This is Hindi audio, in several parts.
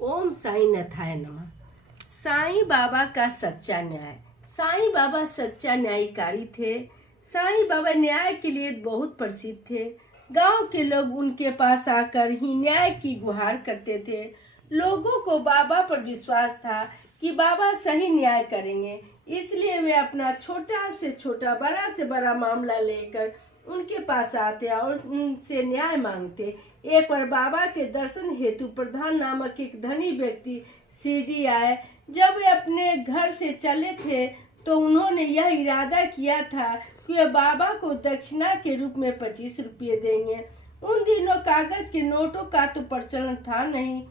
ओम साई नाथाय नमः। साईं बाबा का सच्चा न्याय। साईं बाबा सच्चा न्यायकारी थे। साईं बाबा न्याय के लिए बहुत प्रसिद्ध थे। गांव के लोग उनके पास आकर ही न्याय की गुहार करते थे। लोगों को बाबा पर विश्वास था कि बाबा सही न्याय करेंगे, इसलिए वे अपना छोटा से छोटा, बड़ा से बड़ा मामला लेकर उनके पास आते और उनसे न्याय मांगते। एक बार बाबा के दर्शन हेतु प्रधान नामक एक धनी व्यक्ति शिरडी आए। जब वे अपने घर से चले थे तो उन्होंने यह इरादा किया था कि वे बाबा को दक्षिणा के रूप में 25 रुपये देंगे। उन दिनों कागज के नोटों का तो प्रचलन था नहीं,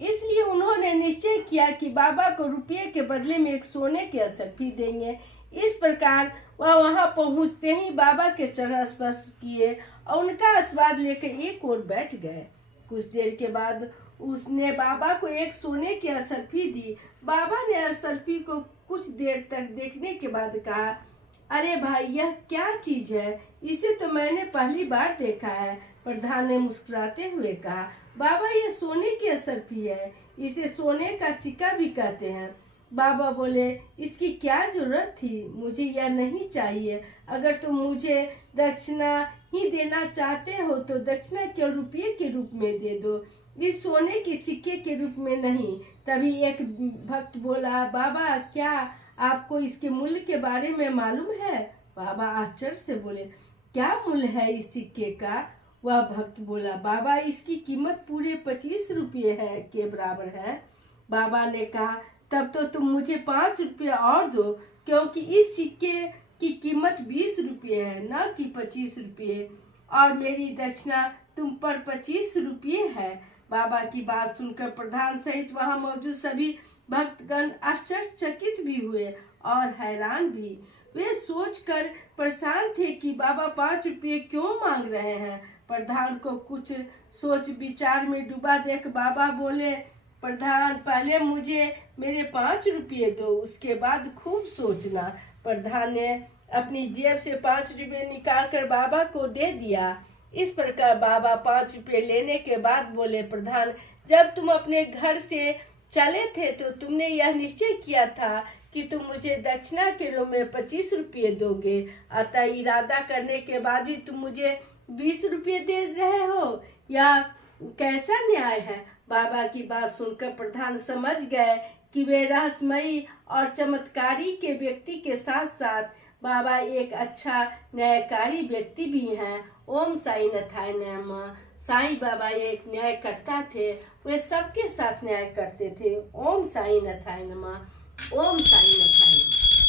इसलिए उन्होंने निश्चय किया कि बाबा को रुपये के बदले में एक सोने की असरफी देंगे। इस प्रकार वह वहां पहुंचते ही बाबा के चरण स्पर्श किए और उनका आशीर्वाद लेकर एक ओर बैठ गए। कुछ देर के बाद उसने बाबा को एक सोने की असरफी दी। बाबा ने असरफी को कुछ देर तक देखने के बाद कहा, अरे भाई, यह क्या चीज है? इसे तो मैंने पहली बार देखा है। प्रधान ने मुस्कुराते हुए कहा, बाबा, यह सोने की असरफी है, इसे सोने का सिक्का भी कहते हैं। बाबा बोले, इसकी क्या जरूरत थी? मुझे यह नहीं चाहिए। अगर तुम मुझे दक्षिणा ही देना चाहते हो तो दक्षिणा केवल रुपये के रूप में दे दो, इस सोने के सिक्के के रूप में नहीं। तभी एक भक्त बोला, बाबा, क्या आपको इसके मूल्य के बारे में मालूम है? बाबा आश्चर्य से बोले, क्या मूल्य है इस सिक्के का? वह भक्त बोला, बाबा, इसकी कीमत पूरे 25 रुपये है के बराबर है। बाबा ने कहा, तब तो तुम मुझे 5 रुपये और दो, क्योंकि इस सिक्के की कीमत 20 रुपये है, न कि 25 रुपये, और मेरी दक्षिणा तुम पर 25 रुपये है। बाबा की बात सुनकर प्रधान सहित वहां मौजूद सभी भक्तगण आश्चर्यचकित भी हुए और हैरान भी। वे सोचकर परेशान थे कि बाबा 5 रुपये क्यों मांग रहे हैं। प्रधान को कुछ सोच विचार में डूबा देख बाबा बोले, प्रधान, पहले मुझे मेरे 5 रुपये दो, उसके बाद खूब सोचना। प्रधान ने अपनी जेब से 5 रुपये निकाल कर बाबा को दे दिया। इस प्रकार बाबा 5 रुपये लेने के बाद बोले, प्रधान, जब तुम अपने घर से चले थे तो तुमने यह निश्चय किया था कि तुम मुझे दक्षिणा के रूप में 25 रुपये दोगे, अतः इरादा करने के बाद भी तुम मुझे 20 रुपये दे रहे हो। यह कैसा न्याय है? बाबा की बात सुनकर प्रधान समझ गए कि वे रहस्यमयी और चमत्कारी के व्यक्ति के साथ साथ बाबा एक अच्छा न्यायकारी व्यक्ति भी हैं। ओम साई नाथाय नमः। साईं बाबा एक न्यायकर्ता थे, वे सबके साथ न्याय करते थे। ओम साई नाथाय नमः। ओम साई